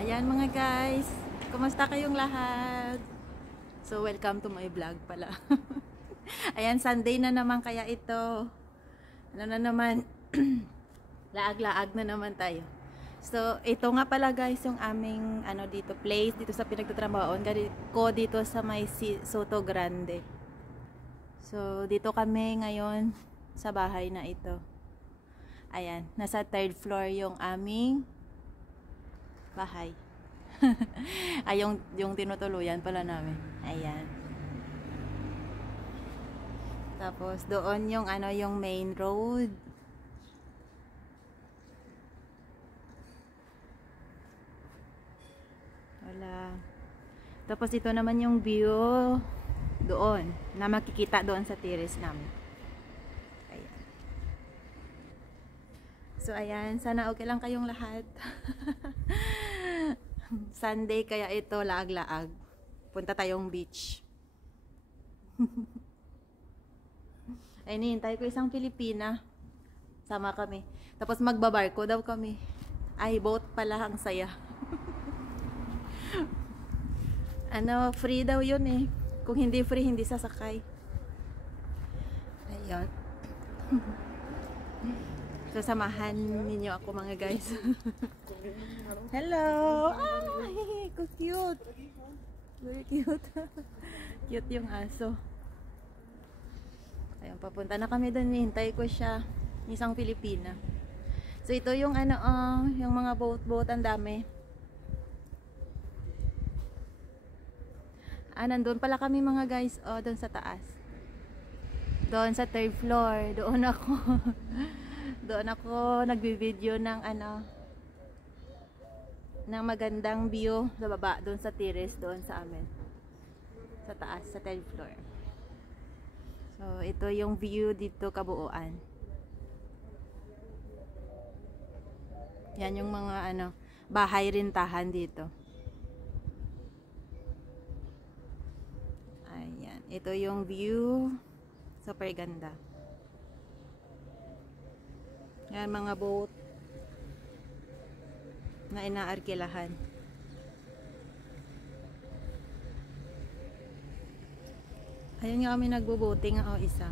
Ayan mga guys, kumusta kayong lahat? So welcome to my vlog pala. Ayan, Sunday na naman kaya ito. Ano na naman, laag-laag na naman tayo. So ito nga pala guys yung aming ano dito, place dito sa pinagtatrabahoan ko dito sa may Soto Grande. So dito kami ngayon sa bahay na ito. Ayan, nasa third floor yung aming bahay. Ay, yung tinutuluyan pala namin. Ayan. Tapos, doon yung ano, yung main road. Wala. Tapos, ito naman yung view doon, na makikita doon sa terrace namin. Ayan. So, ayan. Sana okay lang kayong lahat. Sunday kaya ito laag-laag. Punta tayong beach. Ay, nihintay ko isang Pilipina. Sama kami. Tapos magbabarko daw kami. Ay, boat pala, ang saya. Ano, free daw yun eh. Kung hindi free, hindi sasakay. Ayun. Sasamahan ninyo ako mga guys. Hello! Ay, cute! Very cute. Cute yung aso. Ayun, papunta na kami doon. Hintay ko siya. Isang Pilipina. So, ito yung ano, yung mga boat, ang dami. Nandun pala kami mga guys. Doon sa taas. Doon sa third floor. Doon ako. Doon ako nagbi-video ng ano, ng magandang view sa baba. Doon sa terrace. Doon sa amin. Sa taas. Sa third floor. So, ito yung view dito kabuuan. Yan yung mga ano, bahay rintahan dito. Ayan. Ito yung view. Super ganda. Yan mga boat na inaarkilahan. Ayun nga kami nagbo-boating isa.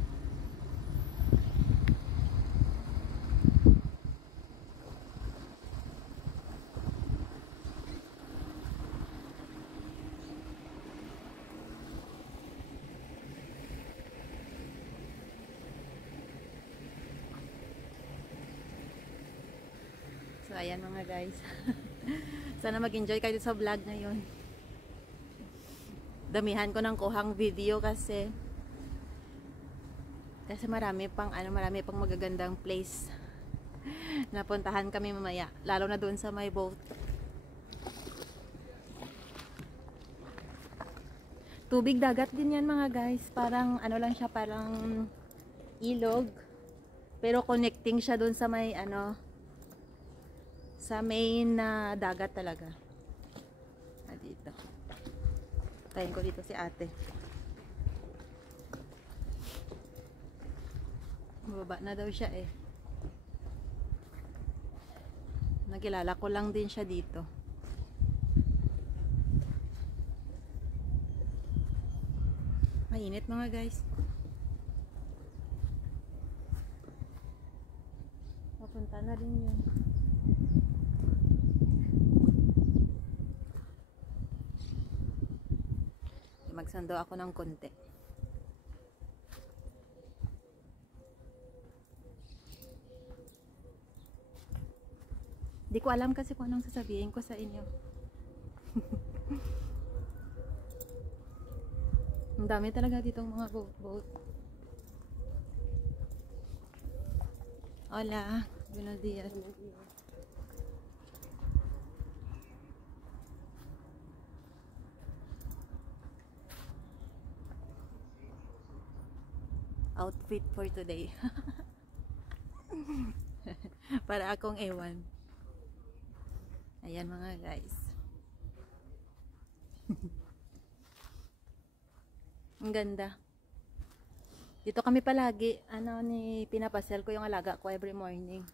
So ayan mga guys. Sana mag-enjoy kayo sa vlog ngayon. Damihan ko ng kuhang video kasi marami pang magagandang place. Napuntahan kami mamaya, lalo na doon sa may boat. Tubig dagat din yan mga guys. Parang ano lang siya, parang ilog. Pero connecting siya doon sa may ano, sa main na dagat talaga. Dito. Tayin ko dito si ate. Baba na daw siya eh. Nakilala ko lang din siya dito. Mainit mga guys. Papunta na rin yun. Magsando ako ng konti. Di ko alam kasi kung anong sasabihin ko sa inyo. Ang dami talaga ditong mga boat. Hola, buenos días. Outfit for today. Para akong ewan. Ayan mga guys. Ang ganda. Dito kami palagi, pinapasel ko yung alaga ko every morning.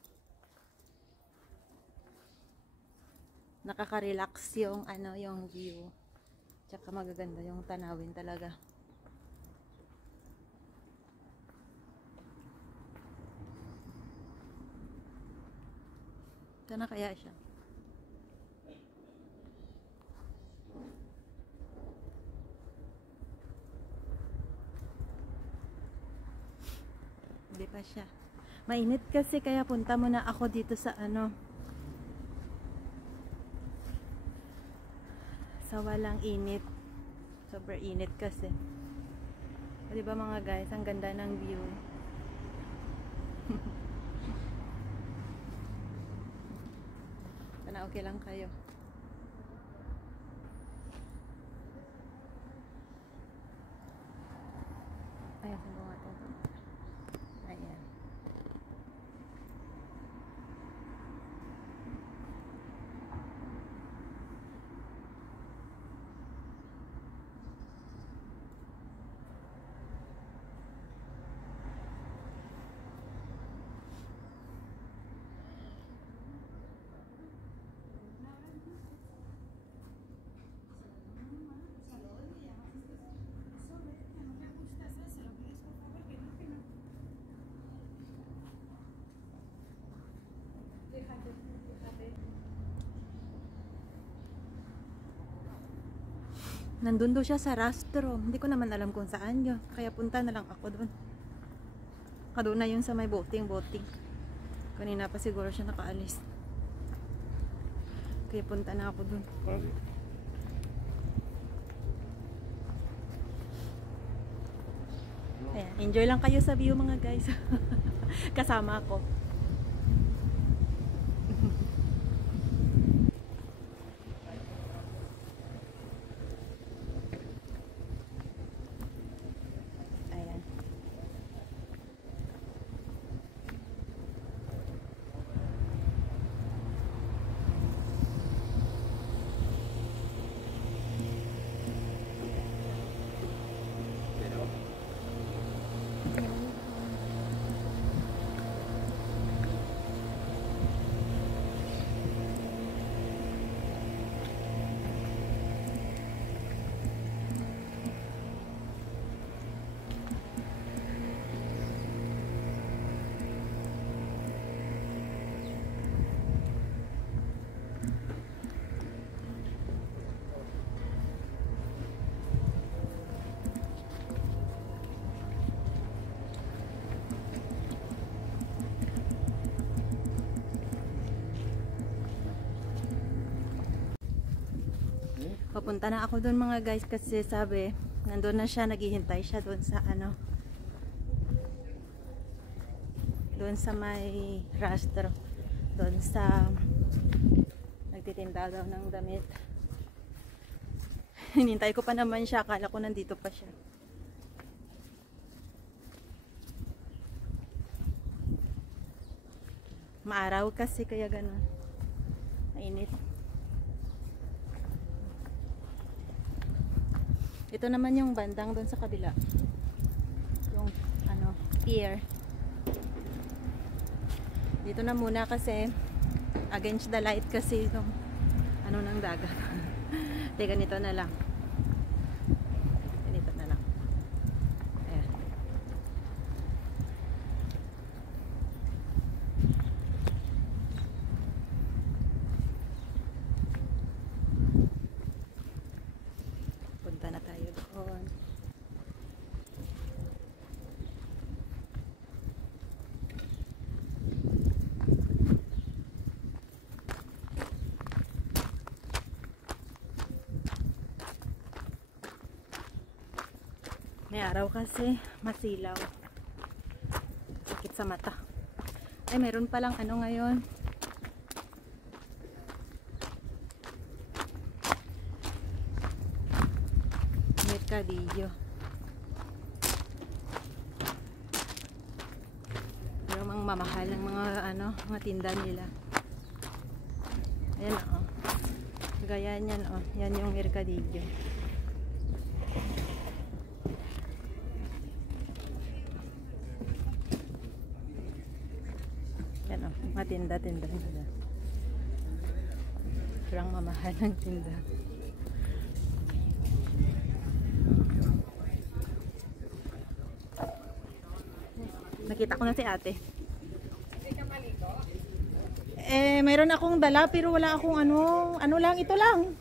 nakaka-relax yung ano, yung view. Tsaka magaganda yung tanawin talaga. Sana kaya siya. Hindi pa siya. Mainit kasi kaya punta muna ako dito sa ano, sa walang init. Sobrang init kasi. O, diba mga guys, ang ganda ng view. Sana okay lang kayo. Ayan, sumbong natin ito. Ayan. Nandun daw siya sa rastro. Hindi ko naman alam kung saan yun. Kaya punta na lang ako doon. Doon na yun sa may boating. Kanina pa siguro siya nakaalis. Kaya punta na ako doon. Ayan, enjoy lang kayo sa view mga guys. Kasama ako. Papunta na ako doon mga guys kasi sabi, nandun na siya, naghihintay siya doon sa ano, doon sa may rastro, doon sa nagtitinda daw ng damit. Hinintay ko pa naman siya, akala ko nandito pa siya. Maaraw kasi kaya ganun, mainit. Ito naman yung bandang doon sa kabila. Yung ano, pier. Dito na muna kasi against the light kasi yung ano ng dagat. Teka, ganito na lang. Ganito na lang. Ayan. Punta na tayo doon. May araw kasi, masilaw. Sakit sa mata. Ay, meron palang ano ngayon. Mercadillo. Pero mga mamahal ng mga ano, mga tinda nila. Ayan o. Gaya niyan o. Yan yung Mercadillo. Yan o. Mga tinda-tinda nila. Sobrang mamahal ng tinda. Nakita ko na si ate. Mayroon akong dala pero wala akong ano lang, ito lang.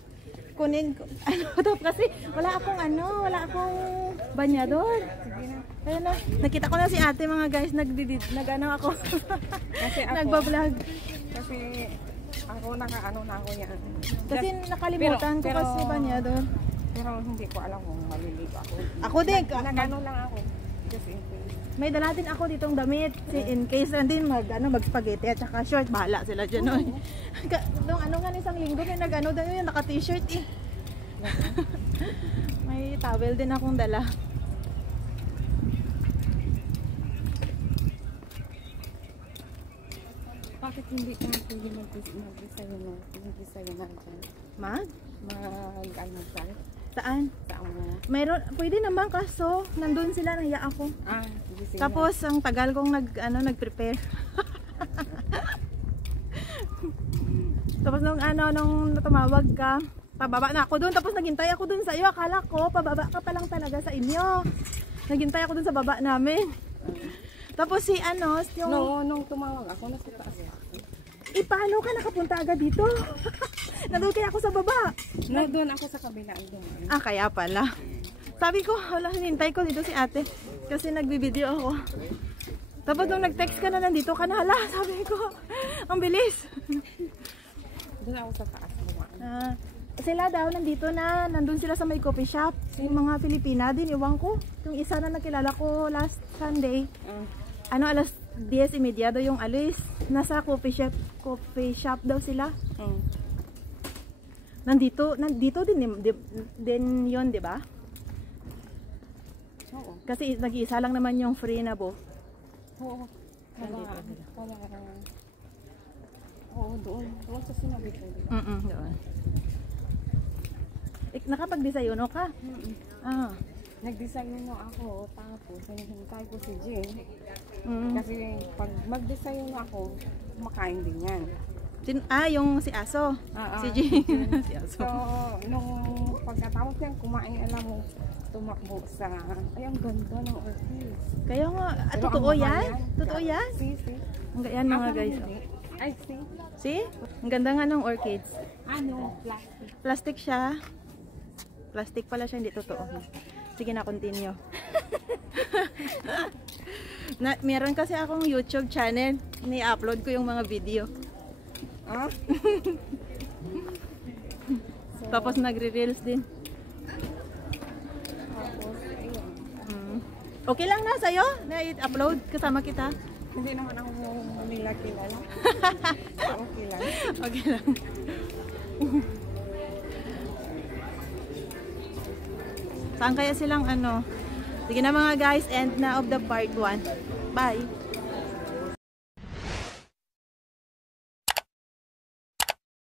Kunin ko, to kasi wala akong banyador. Ayun na, nakita ko na si ate mga guys, nag-ano ako. Kasi ako, nagba-vlog. Kasi ako na ako yan. Kasi nakalimutan ko kasi banyador. Pero hindi ko alam kung maliligo ako. Ako din. Nagano lang ako. Just in case. May dala din ako ditong damit. In case din mag-spaghetti at saka short. Bahala sila dyan. Nung nga isang linggo may nag-ano din yun. Naka-t-shirt eh. May towel din akong dala. Bakit hindi ka pwede mag-design na dyan? Mag-ano dyan? Saan? Saan mo? Mayroon, pwede naman kaso nandun sila, nahiya ako. Design. Tapos ang tagal kong nag-prepare. Tapos nung tumawag ka, pababa na ako doon. Tapos naghintay ako doon sa iyo. Akala ko pababa ka pa lang talaga sa inyo. Naghintay ako doon sa baba namin. Tapos yung... Nung tumawag ako, nasa taas ako. Paano ka nakapunta agad dito? Nandun kaya ako sa baba. Doon ako sa kabila. Kaya pala. Sabi ko, wala, hinintay ko dito si ate. Kasi nagbibideo ako. Tapos nung nag-text ka na, nandito ka na. Hala, sabi ko, ang bilis. Doon ako sa taas. Sila daw, nandito na. Nandun sila sa may coffee shop. Yung mga Pilipina din, iwan ko. Yung isa na nakilala ko last Sunday. Alas 10:30 daw yung alis. Nasa coffee shop daw sila. Nandito din yun, di ba? Oo. Kasi nag-iisa lang naman yung free na bo. Oo. Oo, doon sa sinabi ko. Doon. Nakapag-desayuno ka? Nag-desayuno ako, tapos hinihintay ko si Jing. Kasi pag mag-desayuno ako, kumakain din yan. Yung si Aso. Si Jing. Si Aso. So, nung pagkatapos yan, kumain, alam mo, tumakbo sa... Ay, ang ganda ng orchids. Kaya nga, totoo yan? Totoo yan? See. Ang yan mga guys. Ay, see? See? Ang ganda nga ng orchids. Plastic. Plastic siya. Plastic pala siya, hindi totoo. Sige na, continue. Meron kasi akong YouTube channel. Ni-upload ko yung mga video. Tapos nagre-reels din. Tapos, ayun. Okay lang na sa'yo na i-upload kasama kita? Hindi naman ako nila kilala. Okay lang. Okay lang. Saan kaya silang Sige na mga guys, end na of the part 1. Bye!